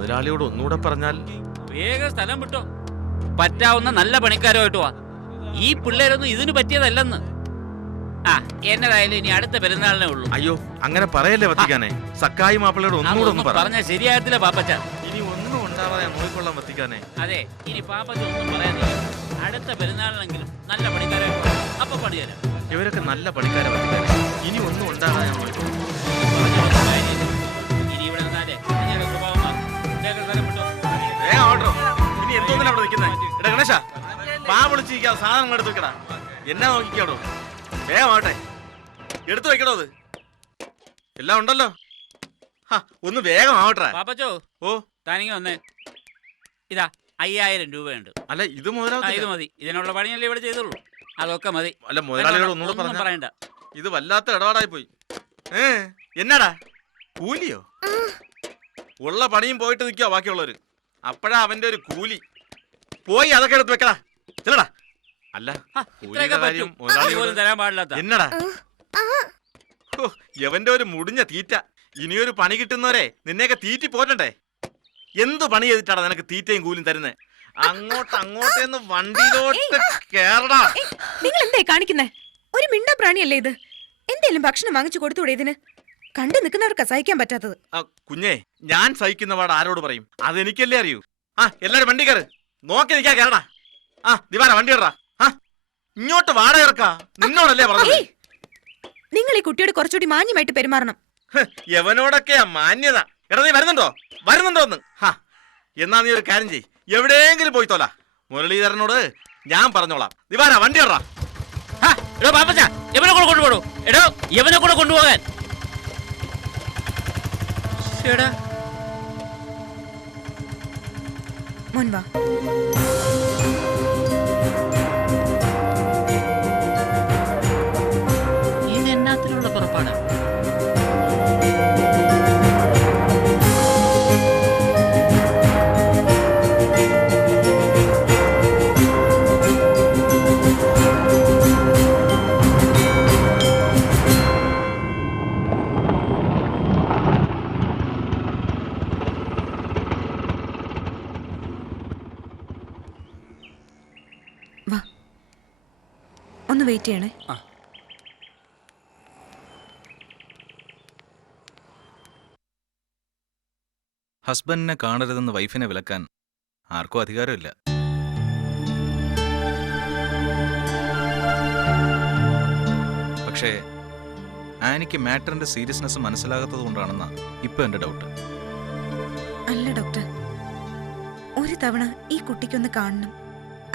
മുതലാളിയോട് ഒന്നുകൂടെ പറഞ്ഞാൽ. വേഗം സ്ഥലം വിട്ടോ. പറ്റാവുന്ന നല്ല പണിക്കാരുമായിട്ട് വാ. ഈ പിള്ളേരൊന്നും ഇതിന് പറ്റിയതല്ലെന്ന്. ആ എന്നതായാലും ഇനി അടുത്ത പെരുന്നാളിനേ ഉള്ളൂ. അയ്യോ അങ്ങനെ പറയല്ലേ വത്തിക്കാനെ. സക്കായി മാപ്പിളയോട് ഒന്നുകൂടെ ഒന്ന് പറഞ്ഞ ശരിയാകത്തില്ല പാപ്പച്ച. ഇനി ഒന്നും ഉണ്ടാവാതെ നോക്കിക്കൊള്ളാം വത്തിക്കാനെ. അതെ, ഇനി പാപ്പച്ച ഒന്നും പറയാനില്ല. അടുത്ത പെരുന്നാളിനെങ്കിലും നല്ല പണിക്കാരായിട്ട് വാ. അപ്പൊ പണി തരാം. ഇവരൊക്കെ നല്ല പണിക്കാരെ വത്തിക്കാനെ. ഇനി ഒന്നും ഉണ്ടാകാതെ ഞാൻ നോക്കിക്കോളാം. ഇനി ഇവിടെ നിന്നാലേ സ്വഭാവം മാറും. സ്ഥലം വിട്ടോ. ഇനി എന്തോന്നില്ല അവിടെ നിൽക്കുന്നത്. എടാ ഗണേശ പാ വിളിച്ചിരിക്കാ, സാധനം എടുത്ത് വെക്കടാ. എന്നാ നോക്കിക്കാടോ. വേഗമാവട്ടെ, എടുത്തു വെക്കടോ. അത് എല്ലാം ഉണ്ടല്ലോ. ഒന്ന് വേഗം ആവട്ടെ. പാപ്പച്ചോ, ഓ താനിങ്ങി വന്നേ. ഇതാ 5000 രൂപയുണ്ട്. അല്ല ഇത് മുതലാളി. ഇത് മതി. ഇതിനുള്ള പണിയല്ലേ ഇവിടെ ചെയ്തുള്ളൂ. അതൊക്കെ മതി. അല്ല മുതലാളിയോട് ഒന്നും പറയണ്ട. ഇത് വല്ലാത്ത ഇടപാടായി പോയി. എന്നാടാ കൂലിയോ? ഉള്ള പണിയും പോയിട്ട് നിൽക്കുക ബാക്കിയുള്ളവര്. അപ്പഴാ അവന്റെ ഒരു കൂലി. പോയി അതൊക്കെ എടുത്ത് വെക്കടാ. ചെല്ലടാ. അല്ല തരാൻ പാടില്ലാത്ത എന്നടാ എവന്റെ ഒരു മുടിഞ്ഞ തീറ്റ. ഇനിയൊരു പണി കിട്ടുന്നവരെ നിന്നെയൊക്കെ തീറ്റി പോറ്റണ്ടേ. എന്ത് പണി ചെയ്തിട്ടാണ് നിനക്ക് തീറ്റയും കൂലിയും തരുന്നേ? അങ്ങോട്ടേന്ന് വണ്ടിയിലോട്ട് കേറടാ. നിങ്ങൾ എന്തായി കാണിക്കുന്നേ? ഒരു മിണ്ട പ്രാണിയല്ലേ ഇത്? എന്തേലും ഭക്ഷണം വാങ്ങിച്ചു കൊടുത്തൂടെ ഇതിന്? കണ്ടു നിൽക്കുന്നവർക്ക് സഹിക്കാൻ പറ്റാത്തത്. കുഞ്ഞേ, ഞാൻ സഹിക്കുന്ന പാട് ആരോട് പറയും? അതെനിക്കല്ലേ അറിയൂ. എല്ലാരും വണ്ടി കയറ്. നോക്കി നിൽക്കാ കേറടാ. ദിവാര വണ്ടി കയറാ. ഇങ്ങോട്ട് വാട ഇറക്കാ. നിന്നോടല്ലേ പറഞ്ഞത്? നിങ്ങൾ ഈ കുട്ടിയോട് കുറച്ചുകൂടി മാന്യമായിട്ട് പെരുമാറണം. എവനോടൊക്കെയാ മാന്യത. എടാ നീ വരുന്നുണ്ടോ ഒന്ന്? എന്നാ നീ ഒരു കാര്യം ചെയ്, എവിടെയെങ്കിലും പോയി തോല. മുരളീധരനോട് ഞാൻ പറഞ്ഞോളാം. ദിവാര വണ്ടി കയറാ. എടോ പാപ്പച്ച, എവനെ കൂടെ കൊണ്ടുപോടോ. എടോ എവനെ കൂടെ കൊണ്ടുപോകാൻ. മോൻവാ. ഇതെന്നാത്തിനുള്ള പുറപ്പാട്? ഒന്ന് വെയിറ്റ് ചെയ്യണേ. ഹസ്ബൻഡിനെ കാണരുതെന്ന് വൈഫിനെ വിലക്കാൻ ആർക്കും അധികാരമില്ല. പക്ഷേ ആനിക്ക് മാറ്ററിന്റെ സീരിയസ്നെസ് മനസ്സിലാകാത്തത് കൊണ്ടാണെന്നാ ഇപ്പൊ എന്റെ ഡൗട്ട്. അല്ല ഡോക്ടർ, ഒരു തവണ ഈ കുട്ടിക്കൊന്ന് കാണണം.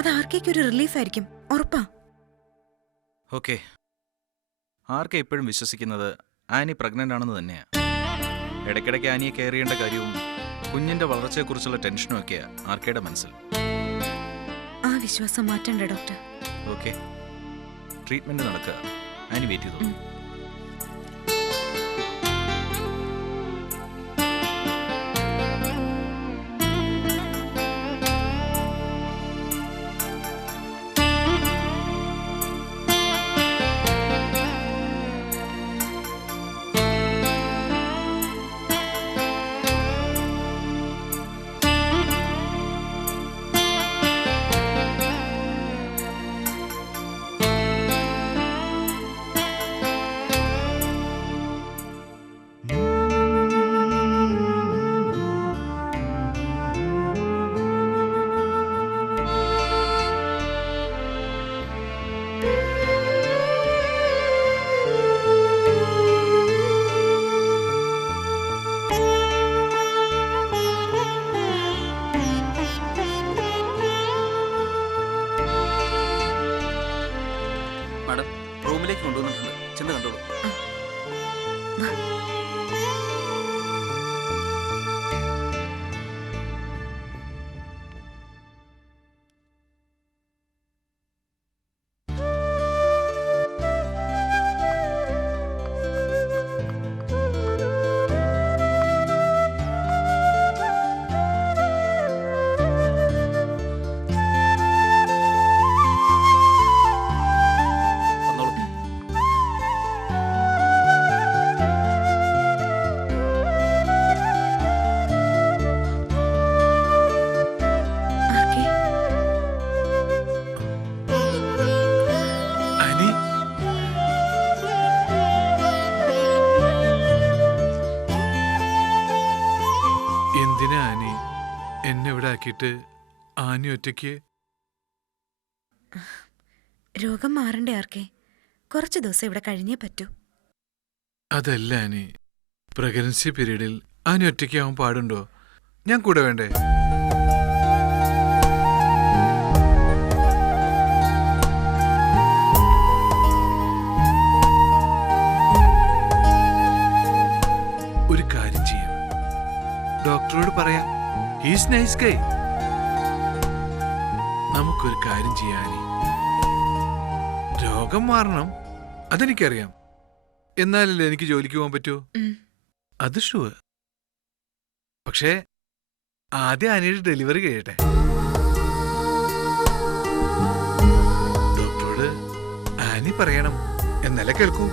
അത് ആർക്കേക്കൊരു റിലീഫ് ആയിരിക്കും, ഉറപ്പാ. ഓക്കെ, ആർക്കെ ഇപ്പോഴും വിശ്വസിക്കുന്നത് ആനി പ്രഗ്നന്റ് ആണെന്ന് തന്നെയാ. ഇടയ്ക്കിടയ്ക്ക് ആനിയെ കെയർ ചെയ്യേണ്ട കാര്യവും കുഞ്ഞിന്റെ വളർച്ചയെക്കുറിച്ചുള്ള ടെൻഷനും ഒക്കെയാ ആർക്കയുടെ മനസ്സിൽ. ആ വിശ്വാസം മാറ്റണ്ട ഡോക്ടർ. ഓക്കെ, ട്രീറ്റ്മെന്റ് നടക്കുക. ആനി വെയിറ്റ് ചെയ്തു. റൂമിലേക്ക് കൊണ്ടുവന്നിട്ടുണ്ട്. ചെന്ന് കണ്ടോളൂ. വീട്ടിലാക്കിയിട്ട് ആനി ഒറ്റയ്ക്ക്. രോഗം മാറണ്ടേ ആർക്കെ? കുറച്ച് ദിവസം ഇവിടെ കഴിഞ്ഞേ പറ്റൂ. അതല്ല ആനി, പ്രഗ്നൻസി പീരീഡിൽ ആനി ഒറ്റയ്ക്കാവാൻ പാടുണ്ടോ? ഞാൻ കൂടെ വേണ്ടേ? ഒരു കാര്യം ചെയ്യാം, ഡോക്ടറോട് പറയാം. ഹീസ് നൈസ് ഗൈ. നമുക്കൊരു കാര്യം ചെയ്യാനി, രോഗം മാറണം, അതെനിക്കറിയാം. എന്നാലല്ലേ എനിക്ക് ജോലിക്ക് പോകാൻ പറ്റൂ. അത് ഷുവർ. പക്ഷേ ആദ്യം ആനിയുടെ ഡെലിവറി കഴിയട്ടെ. ഡോക്ടറോട് ആനി പറയണം, എന്നല്ല കേൾക്കൂ.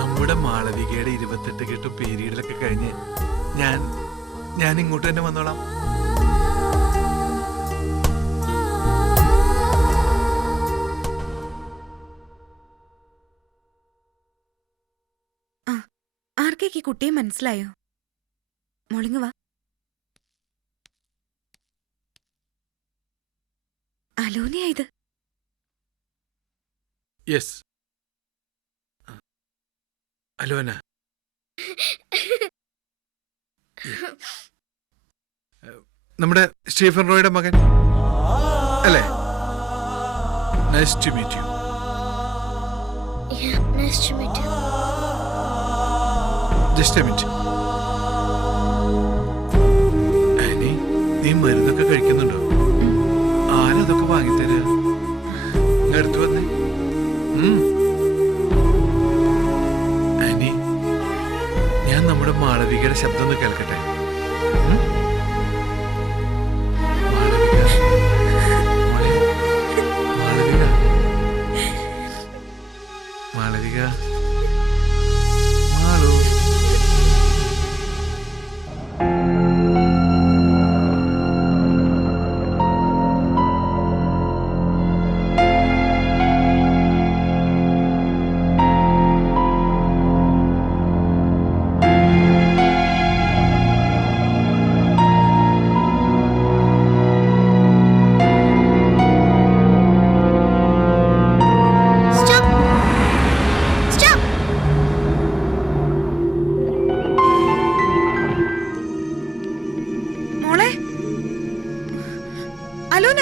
നമ്മുടെ മാളവികയുടെ 28 കെട്ടും പീരീഡിലൊക്കെ കഴിഞ്ഞ് ഞാൻ ഇങ്ങോട്ട് തന്നെ വന്നോളാം. ആർക്കേക്ക് ഈ കുട്ടിയെ മനസ്സിലായോ? മോളിങ് വാ. അലോനയാ ഇത്? Yes, Alona. നമ്മുടെ സ്റ്റീഫൻ റോയുടെ മകൻ അല്ലേ? Nice to meet you. Yeah, nice to meet you. Just a minute. Annie, നീ മരുന്നൊക്കെ കഴിക്കുന്നുണ്ടോ? ആരതൊക്കെ വാങ്ങിത്തരാ? എടുത്തു വന്നേ. ആനി, ഞാൻ നമ്മുടെ മാളവികയുടെ ശബ്ദം ഒന്ന് കേൾക്കട്ടെ. മാളവിക, മോളെ, മാളവിക, മാളവിക, മാളു. Stop! Stop! മോളെ, അലോന.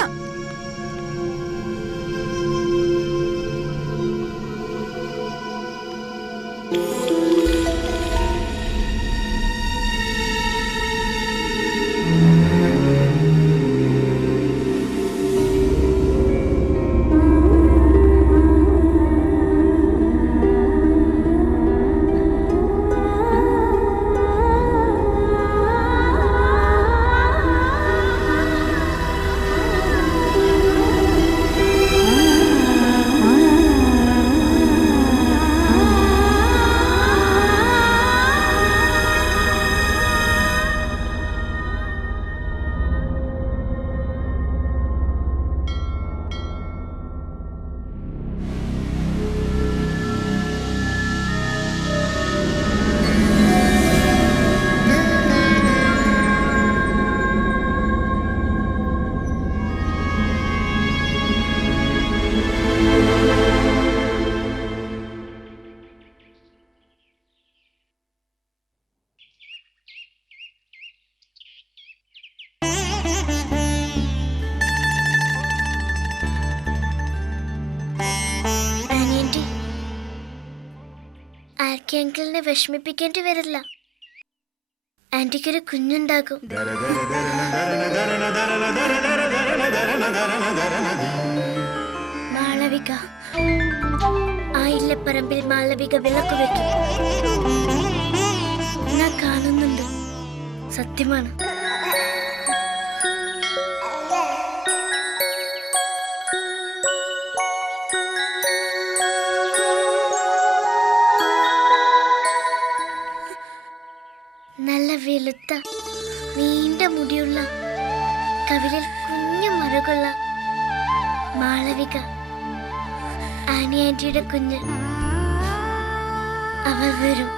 അനിയന്റി, ആർക്കി അങ്കിളിനെ വിഷമിപ്പിക്കേണ്ടി വരില്ല. ആന്റിക്കൊരു കുഞ്ഞുണ്ടാകും. മാളവിക, ആ ഇല്ലപ്പറമ്പിൽ മാളവിക വിളക്ക് വെക്കും. ഞാൻ കാണുന്നുണ്ട്, സത്യമാണ്. നല്ല വെളുത്ത നീണ്ട മുടിയുള്ള കവിളിൽ കുഞ്ഞു മറുകുള്ള മാളവിക, ആനി ആന്റിയുടെ കുഞ്ഞ്. അവൾ വരും.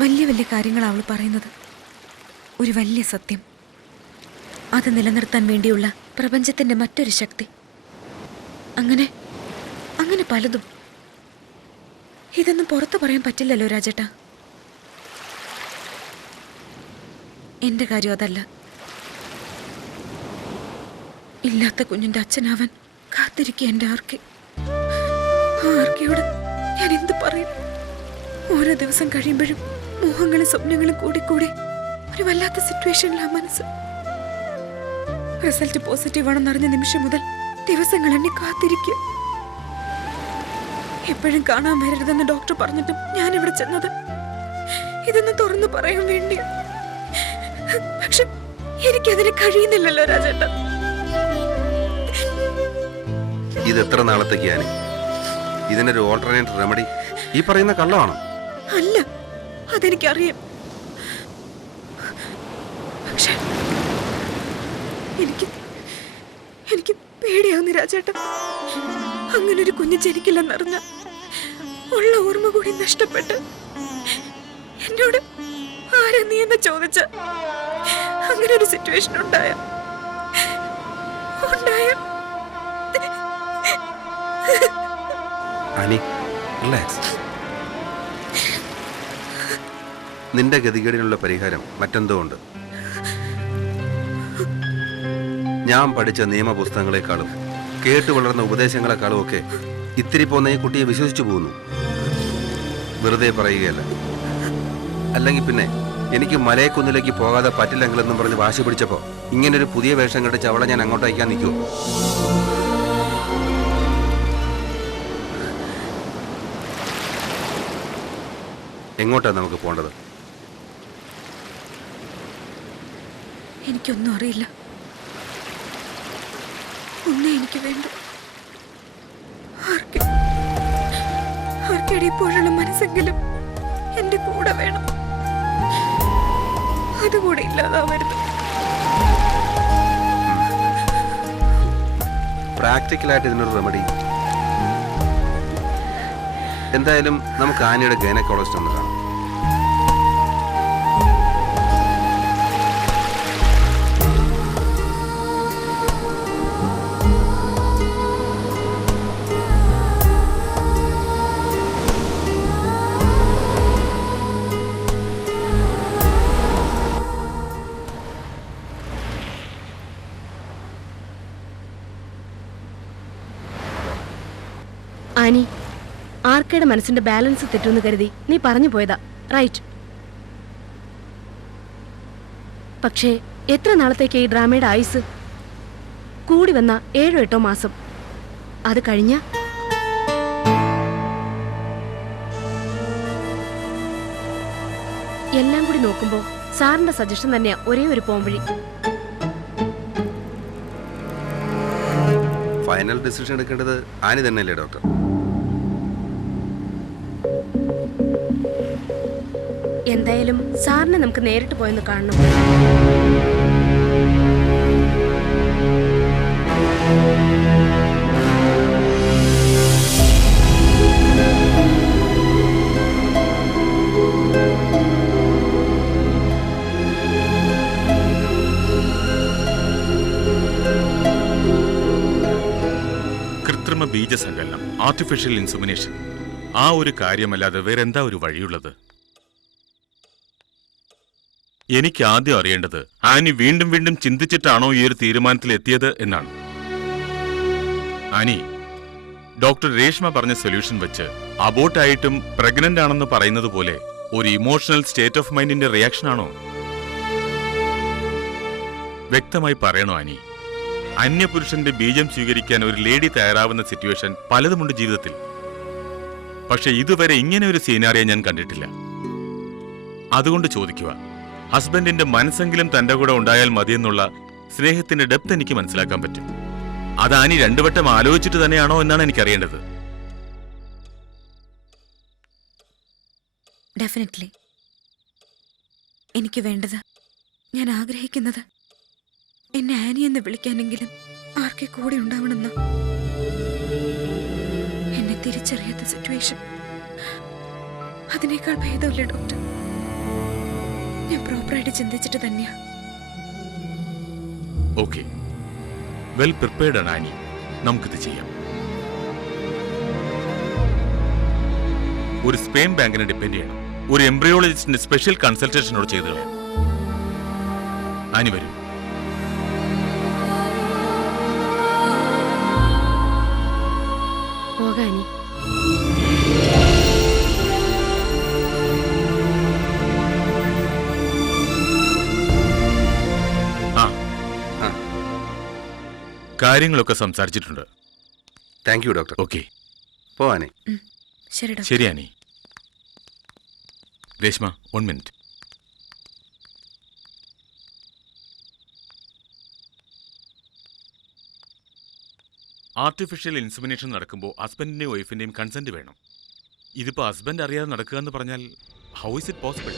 വലിയ വലിയ കാര്യങ്ങളാണ് അവൾ പറയുന്നത്. ഒരു വലിയ സത്യം, അത് നിലനിർത്താൻ വേണ്ടിയുള്ള പ്രപഞ്ചത്തിന്റെ മറ്റൊരു ശക്തി. അങ്ങനെ അങ്ങനെ പലതും. ഇതൊന്നും പുറത്തു പറയാൻ പറ്റില്ലല്ലോ രാജേട്ടാ. എന്റെ കാര്യം അതല്ല. ഇല്ലാത്ത കുഞ്ഞിന്റെ അച്ഛനാവാൻ കാത്തിരിക്കുക എന്റെ ആർക്കെ. ആ ആർക്കയോട് ഞാൻ എന്ത് പറയും? ഓരോ ദിവസം കഴിയുമ്പോഴും മോഹങ്ങളും സ്വപ്നങ്ങളും കൂടി ഒരു വല്ലാത്ത സിറ്റുവേഷനിലാ മനസ്സ്. റിസൾട്ട് പോസിറ്റീവ് ആണെന്ന് അറിഞ്ഞ നിമിഷം മുതൽ ദിവസങ്ങൾ എന്നെ കാത്തിരിക്കുക. എപ്പോഴും കാണാൻ വരരുതെന്ന് ഡോക്ടർ പറഞ്ഞിട്ടും ഞാൻ ഇവിടെ ചെന്നത് ഇതൊന്നും തുറന്നു പറയാൻ വേണ്ടിയാ. പക്ഷെ എനിക്കതിന് കഴിയുന്നില്ലല്ലോ രാജേട്ടാ. ഇത് എത്ര നാളത്തേക്കാണ്? ഇതിനൊരു ഓൾട്ടർനേറ്റ് റെമഡി ഈ പറയുന്ന കള്ളമാണോ? അല്ല, അതെനിക്കറിയാം. പക്ഷെ എനിക്ക് പേടിയാവുന്നു രാജേട്ടൻ. അങ്ങനെ ഒരു കുഞ്ഞ് ജനിക്കില്ലെന്നറിഞ്ഞ ഉള്ള ഓർമ്മ കൂടി നഷ്ടപ്പെട്ട് എന്നോട് ആരാ നീ എന്ന് ചോദിച്ച അങ്ങനെ ഒരു സിറ്റുവേഷൻ ഉണ്ടായ നിന്റെ ഗതികേടിനുള്ള പരിഹാരം മറ്റെന്തോ ഉണ്ട്. ഞാൻ പഠിച്ച നിയമപുസ്തകങ്ങളെക്കാളും കേട്ടു വളർന്ന ഉപദേശങ്ങളെക്കാളും ഒക്കെ ഇത്തിരി പോന്ന ഈ കുട്ടിയെ വിശ്വസിച്ചു പോകുന്നു. വെറുതെ പറയുകയല്ല. അല്ലെങ്കിൽ പിന്നെ എനിക്ക് മലയക്കുന്നിലേക്ക് പോകാതെ പറ്റില്ലെങ്കിലെന്നും പറഞ്ഞ് വാശി പിടിച്ചപ്പോൾ ഇങ്ങനൊരു പുതിയ വേഷം കണ്ടിച്ച് അവളെ ഞാൻ അങ്ങോട്ട് അയക്കാൻ നിൽക്കുമോ? എങ്ങോട്ടാണ് നമുക്ക് പോകേണ്ടത്? എനിക്കൊന്നും അറിയില്ല. ഒന്നേ എനിക്ക് വേണ്ട. ആർക്കടി ഇപ്പോഴുള്ള മനസ്സെങ്കിലും എന്റെ കൂടെ വേണം. അതുകൂടെ ഇല്ലാതാവരുത്. പ്രാക്ടിക്കലായിട്ട് ഇതിനൊരു റെമഡി എന്തായാലും നമുക്ക് ആനിയുടെ ഗൈനക്കോളജിസ്റ്റ് ഒന്ന് കാണാം. ആനി, ആർക്കയുടെ മനസ്സിന്റെ ബാലൻസ് തെറ്റുമെന്ന് കരുതി നീ പറഞ്ഞു പോയതാ, റൈറ്റ്. പക്ഷേ എത്ര നാളത്തേക്ക് ഈ ഡ്രാമയുടെ ആയുസ്? കൂടി വന്ന 7-8 മാസം. അത് കഴിഞ്ഞ എല്ലാം കൂടി നോക്കുമ്പോ സാറിന്റെ സജഷൻ തന്നെയാ ഒരേ ഒരു പോംവഴി. ഫൈനൽ ഡിസിഷൻ എടുക്കേണ്ടത് ആനി തന്നെയല്ലേ ഡോക്ടർ? എന്തായാലും സാറിനെ നമുക്ക് നേരിട്ട് പോയെന്ന് കാണണം. കൃത്രിമ ബീജസങ്കലനം, ആർട്ടിഫിഷ്യൽ ഇൻസുമിനേഷൻ, ആ ഒരു കാര്യമല്ലാതെ വേറെന്താ ഒരു വഴിയുള്ളത്? എനിക്ക് ആദ്യം അറിയേണ്ടത് ആനി വീണ്ടും വീണ്ടും ചിന്തിച്ചിട്ടാണോ ഈ ഒരു തീരുമാനത്തിൽ എത്തിയത് എന്നാണ്. ആനി, ഡോക്ടർ രേഷ്മ പറഞ്ഞ സൊല്യൂഷൻ വെച്ച് അബോട്ടായിട്ടും പ്രഗ്നന്റ് ആണെന്ന് പറയുന്നത് പോലെ ഒരു ഇമോഷണൽ സ്റ്റേറ്റ് ഓഫ് മൈൻഡിന്റെ റിയാക്ഷൻ ആണോ? വ്യക്തമായി പറയണോ ആനി? അന്യപുരുഷന്റെ ബീജം സ്വീകരിക്കാൻ ഒരു ലേഡി തയ്യാറാവുന്ന സിറ്റുവേഷൻ പലതുമുണ്ട് ജീവിതത്തിൽ. പക്ഷെ ഇതുവരെ ഇങ്ങനെ ഒരു സീനാറിയ ഞാൻ കണ്ടിട്ടില്ല. അതുകൊണ്ട് ചോദിക്കുക, ഹസ്ബൻഡിന്റെ മനസ്സെങ്കിലും തന്റെ കൂടെ ഉണ്ടായാൽ മതിയെന്നുള്ള സ്നേഹത്തിന്റെ ഡെപ്ത് എനിക്ക് മനസ്സിലാക്കാൻ പറ്റും. അത് ആനി 2 വട്ടം ആലോചിച്ചിട്ട് തന്നെയാണോ എന്നാണ് എനിക്കറിയേണ്ടത്. ഡെഫിനറ്റ്ലി എനിക്ക് വേണ്ടത്, ഞാൻ ആഗ്രഹിക്കുന്നത് എന്നെ ആനി എന്ന് വിളിക്കാനെങ്കിലും ആർക്കെ കൂടെ ഉണ്ടാവണമെന്ന്. എന്നെ തിരിച്ചറിയാത്ത സിറ്റുവേഷൻ അതിനേക്കാൾ ഭേദമല്ലേ ഡോക്ടർ? ഞാൻ പ്രോപ്പറായിട്ട് ചിന്തിച്ചിട്ട് തന്നെയാ. ഓക്കെ, വെൽ പ്രിപ്പയർഡ് ആണ് ആനി. നമുക്കിത് ചെയ്യാം. ഒരു സ്പെയിൻ ബാങ്കിനെ ഡിപ്പെൻഡ് ചെയ്യണം. ഒരു എംബ്രിയോളജിസ്റ്റിന്റെ സ്പെഷ്യൽ കൺസൾട്ടേഷനോട് ചെയ്തു കളയാം. ആനി വരും. പോകാനി. കാര്യങ്ങളൊക്കെ സംസാരിച്ചിട്ടുണ്ട്. Thank you doctor. ഓക്കെ, പോവാനേ. ശരി ഡോക്ടർ. ശരി Annie. Reshma, 1 minute. Artificial insemination നടക്കുമ്പോൾ ഹസ്ബൻഡിന്റെയും വൈഫിന്റെയും കൺസെന്റ് വേണം. ഇതിപ്പോ ഹസ്ബൻഡ് അറിയാതെ നടക്കുക എന്ന് പറഞ്ഞാൽ ഹൗ ഇസ് ഇറ്റ് പോസിബിൾ?